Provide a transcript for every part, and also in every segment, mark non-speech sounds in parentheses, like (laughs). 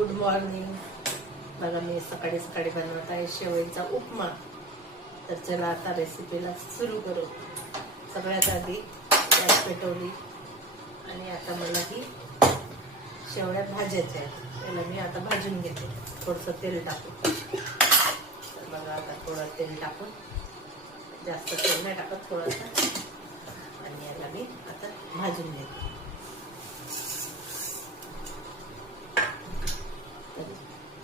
Good morning बघा मी सकाळी सकाळी बनवत आहे शेवईचा उपमा. तर चला आता रेसिपीला सुरू करू. सगळ्यात आधी गॅस पेटवली. आणि आता मला ही शेवळ्या भाजायच्या आहेत. त्याला मी आता भाजून घेते. थोडंसं तेल टाकून. तर बघा आता थोडं तेल टाकून जास्त तेल नाही टाकत थोडंसं. आणि याला मी आता भाजून घेते तर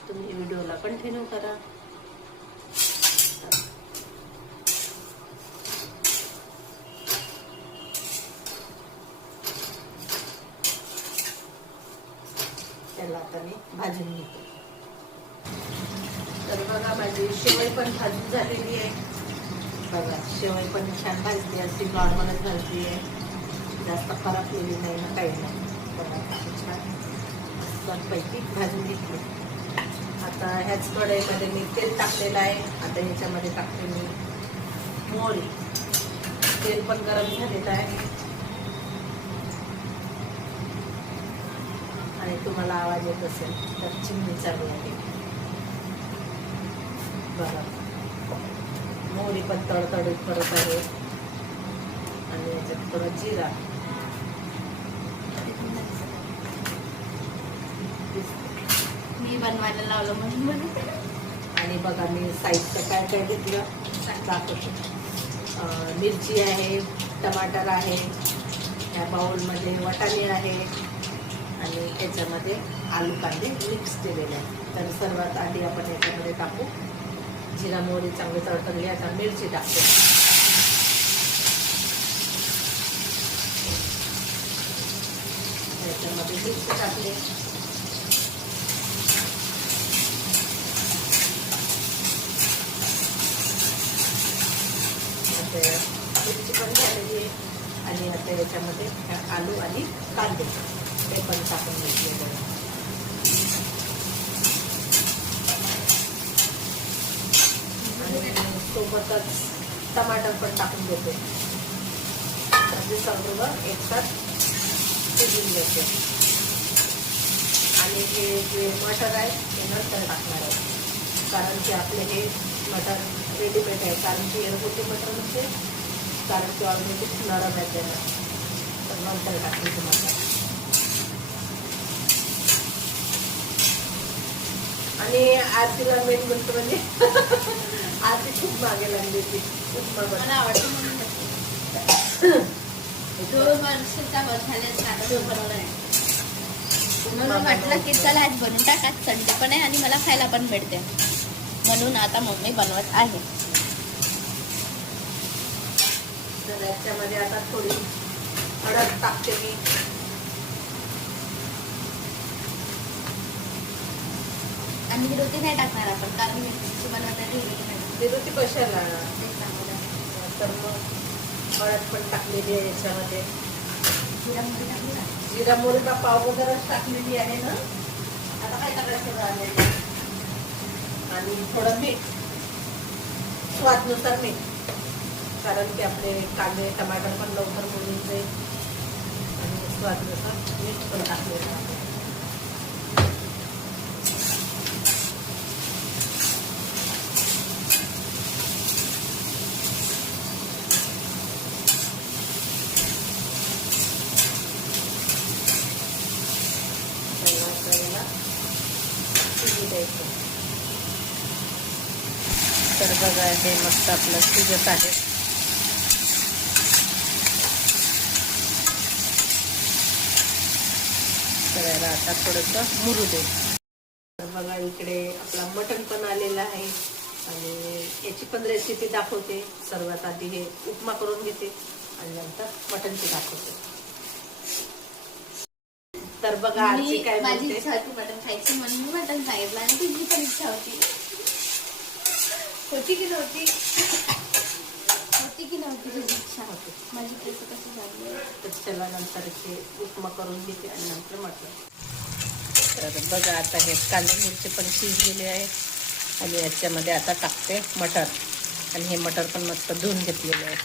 तुम्ही व्हिडिओला कंटिन्यू करा. त्याला आता मी भाजून घेते. तर बघा माझी शेवई पण भाजून झालेली आहे. बघा शेवई पण छान भाजली अशी नॉर्मलच भाजली आहे. जास्त खराब केली नाही ना काही नाही. बघा छान. पैकी भाजून घेतली. आता ह्याच कढईमध्ये मी तेल टाकलेलं आहे. आता ह्याच्यामध्ये टाकते मी मोहरी. तेल पण गरम झालेलं आहे. आणि तुम्हाला आवाज येत असेल तर चिमणी चालू आहे. बरं मोहरी पण तडतडीत करत आहे. आणि याच्यात थोडं जिरा मी बनवायला लावलं म्हणून आणि बघा मी साहित्य काय काय घेतलं. दाखवते. मिरची आहे टमाटर आहे या बाउलमध्ये वाटाणे आहे आणि याच्यामध्ये आलू कांदे मिक्स केलेले आहे तर सर्वात आधी आपण याच्यामध्ये टाकू. जिरा मोहरी चांगली तडतडली आता मिरची टाकते. याच्यामध्ये मिरची टाकली आता मिरची पण झालेली आहे आणि आता याच्यामध्ये आलू आणि कांदे ते पण टाकून घेतलेले आहे. आणि सोबतच टमाटर पण टाकून देते म्हणजे सर्व एकसाथ शिजून घेते. आणि हे जे मटर आहे ते नंतर टाकणार आहे. कारण की आपले हे मटर रेडीमेड आहे. कारण की घरगुती मटर म्हणजे कारण की ऑलरेडी नरम आहे त्याला. नंतर टाकते आणि आरतीला मेन म्हणतो म्हणजे (laughs) आरती खूप मागे लागली होती. उपमा मला. आवडतं म्हणून म्हटलं की चला आज बनवून टाका. संडे पण आहे आणि मला खायला पण भेटते. म्हणून आता मम्मी बनवत आहे. तर याच्यामध्ये आता थोडी हळद टाकते मी. आणि विरोधी नाही टाकणार आपण कारण मिरची बनवताना विरोधी नाही विरोधी कशाला. तर मग हळद पण टाकलेली आहे याच्यामध्ये. जिरा मोहरी टाकली ना. जिरा मोहरीचा पाव वगैरेच टाकलेली आहे ना? आता काय टाकायचं राहिलेलं? आणि थोडं मीठ. स्वादनुसार मीठ. कारण की आपले कांदे टमाटर पण लवकर बोलून मीठ पण टाकलेलं आहे तर बघा हे मस्त आपलं शिजत आहे. याला आता थोडंसं मुरू दे. तर बघा इकडे आपला मटण पण आलेला आहे. आणि याची पण रेसिपी दाखवते. सर्वात आधी हे उपमा करून घेते आणि नंतर मटणची दाखवते. तर बघा आजी काय माझी इच्छा होती मटण खायची म्हणून मी मटण सांगितलं आणि तुझी पण इच्छा होती. होती की नव्हती? होती की नव्हती तुझी इच्छा होती. माझी केस कशी झाली. तर चला नंतर हे उपमा करून घेते आणि नंतर म्हटलं. तर बघा आता हे कांदे मिरचे पण शिजलेले आहे. आणि याच्यामध्ये आता टाकते मटर. आणि हे मटर पण मस्त धुवून घेतलेलं आहे.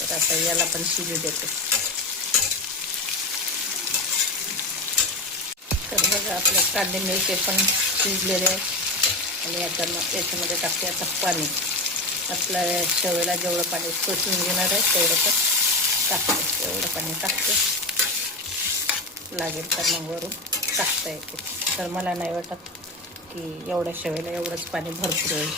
तर आता याला पण शिजू देते. तर बघा आपलं कांदे मिरचे पण शिजलेले आहे आणि आता मग याच्यामध्ये टाकते आता पाणी. आपल्या शेवेला जेवढं पाणी शोषून घेणार आहे तेवढं तर टाकते. एवढं पाणी टाकते. लागेल तर मग वरून टाकता येते. तर मला नाही वाटत की एवढ्या शेवेला एवढंच पाणी भरपूर होईल.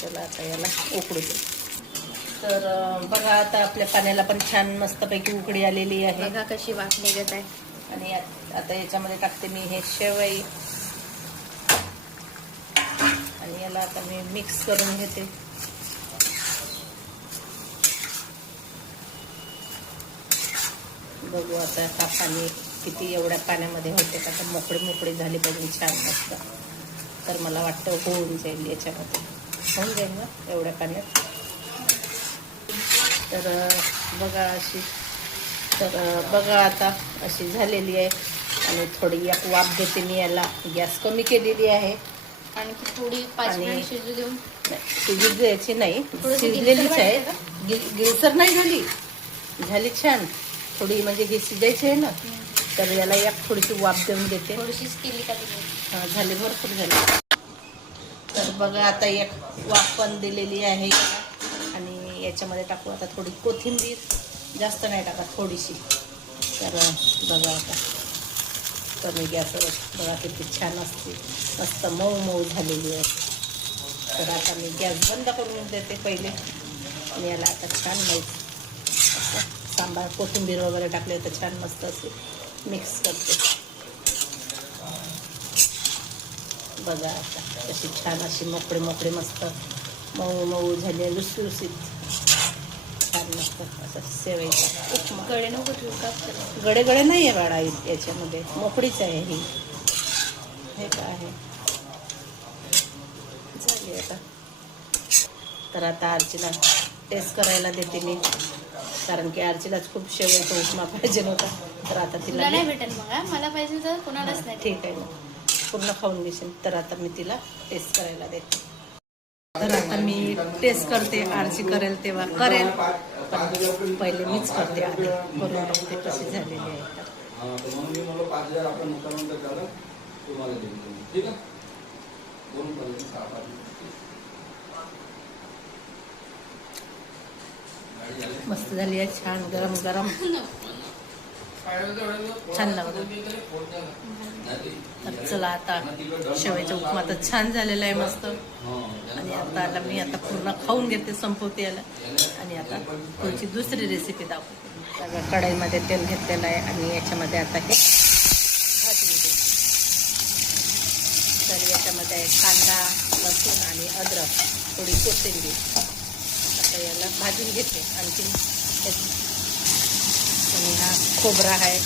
त्याला आता याला उकडू दे तर बघा आता आपल्या पाण्याला पण छान मस्तपैकी उकडी आलेली आहे. बघा कशी वाफ निघत आहे. आणि आता याच्यामध्ये टाकते मी हे शेवई. आणि याला आता मी मिक्स करून घेते. बघू आता का पाणी किती एवढ्या पाण्यामध्ये होते का तर मोकळी मोकळी झाली पाहिजे छान मस्त. तर मला वाटतं होऊन जाईल याच्यामध्ये. होऊन जाईल ना एवढ्या पाण्यात? तर बघा अशी तर बघा आता अशी झालेली आहे. आणि थोडी एक वाफ देते मी याला. गॅस कमी केलेली आहे. आणखी थोडी पाच आणि- शिजू देऊन. शिजू द्यायची नाही. शिजलेलीच आहे. गिलसर नाही झाली. झाली छान. थोडी म्हणजे हे शिजायची आहे ना तर याला एक थोडीशी वाफ देऊन देते. थोडीशीच केली का हा, झाली भरपूर झाली. तर बघा आता एक वाफ पण दिलेली आहे. आणि याच्यामध्ये टाकू आता थोडी कोथिंबीर. जास्त नाही टाकत थोडीशी. तर बघा आता. कमी गॅसवर बघा किती छान असते. मस्त मऊ मऊ झालेली आहे. तर आता मी गॅस बंद करून देते पहिले. आणि याला आता छान माहीत सांबार कोथिंबीर वगैरे टाकले तर छान मस्त असे मिक्स करते. बघा आता अशी छान अशी मोकळे मोकळे मस्त मऊ मऊ झाले लुसलुसीत. छान मस्त असं सेवायचा गळे नको ठेवू का तर गडे गडे नाही आहे बाळा याच्यामध्ये. मोकळीच आहे ही. हे काय आहे? झाली आता. तर आता आरचीला टेस्ट करायला देते मी. कारण की आरचीलाच खूप शेवयाचा उपमा पाहिजे होता. तर आता तुला नाही भेटेल मग? मला पाहिजे तर कोणालाच नाही ठीक आहे पूर्ण खाऊन घेशील तर आता मी तिला टेस्ट करायला देते. तर आता मी टेस्ट करते आरची करेल तेव्हा करेल. पहिले मीच करते आधी. करून बघते कशी झालेली आहे तर. तर म्हणून मी म्हणलो पाच हजार आपण मुक्कानंतर करा. तुम्हाला देईन तुम्ही. ठीक आहे? दोन पर्यंत सहा पाच मिनिटं. गाडी आली. मस्त झाली आहे. छान. गरम गरम. छान लागलं तर चला आता शेवयाचा उपमा तर छान झालेला आहे मस्त. आणि आता आता मी आता पूर्ण खाऊन घेते संपवते याला. आणि आता पुढची दुसरी रेसिपी दाखवते. कढईमध्ये तेल घेतलेलं आहे आणि याच्यामध्ये आता हे तर याच्यामध्ये आहे कांदा लसूण आणि अद्रक थोडी कोथिंबीर. आता याला भाजून घेते आणखी आणि हा खोबरा आहे.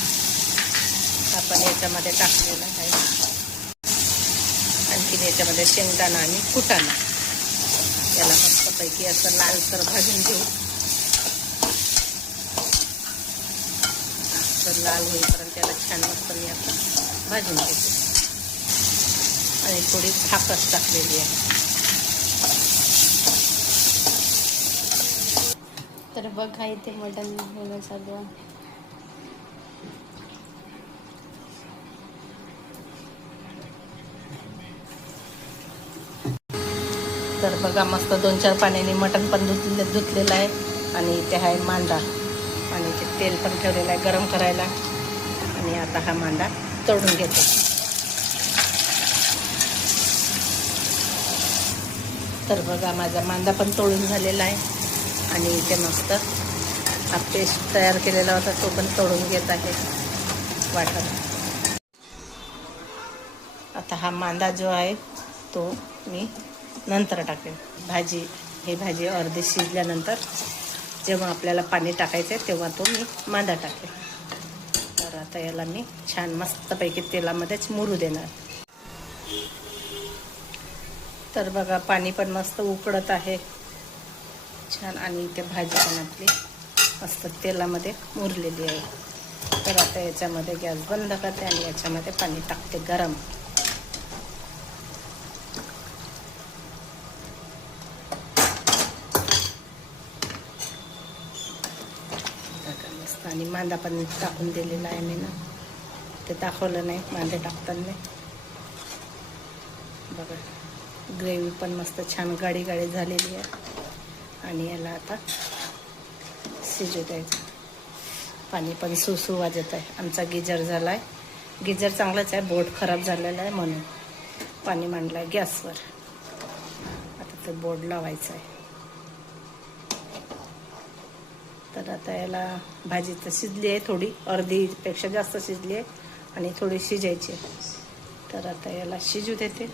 आपण याच्यामध्ये टाकलेला आहे. आणखीन याच्यामध्ये शेंगदाणा आणि फुटाणा याला मस्तपैकी असं लालसर भाजून घेऊ. तर लाल होईपर्यंत त्याला छान मस्त मी आता भाजून घेते आणि थोडी भाकस टाकलेली आहे. तर बघा इथे मटन सगळं. बघा मस्त दोन चार पाण्याने मटण पण धुतले धुतलेलं आहे. आणि इथे आहे मांडा. आणि इथे तेल पण ठेवलेलं आहे गरम करायला. आणि आता हा मांडा तळून घेतो. तर बघा माझा मांदा पण तळून झालेला आहे. आणि इथे मस्त हा पेस्ट तयार केलेला होता तो पण तळून घेत आहे. वाटत. आता हा मांदा जो आहे तो मी नंतर टाकेल भाजी ही भाजी अर्धी शिजल्यानंतर जेव्हा आपल्याला पाणी टाकायचं आहे तेव्हा तो मी मांदा टाकेन. तर आता याला मी छान मस्तपैकी तेलामध्येच मुरू देणार. तर बघा पाणी पण मस्त उकळत आहे. छान आणि इथे भाजी पण आपली मस्त तेलामध्ये मुरलेली आहे. तर आता याच्यामध्ये गॅस बंद करते आणि याच्यामध्ये पाणी टाकते गरम. मस्त. आणि मांदा पण टाकून दिलेला आहे मी ना ते दाखवलं नाही मांदे टाकताना. बघा. ग्रेव्ही पण मस्त छान गाडी गाडी झालेली आहे. आणि याला आता शिजू द्यायचं. पाणी पण सुसू वाजत आहे. आमचा गिजर झाला आहे गिजर चांगलाच आहे बोट खराब झालेला आहे म्हणून. पाणी मांडलं आहे गॅसवर. आता ते बोर्ड लावायचं आहे. तर आता याला भाजी तर शिजली आहे थोडी अर्धीपेक्षा जास्त शिजली आहे आणि थोडी शिजायची आहे. तर आता याला शिजू देते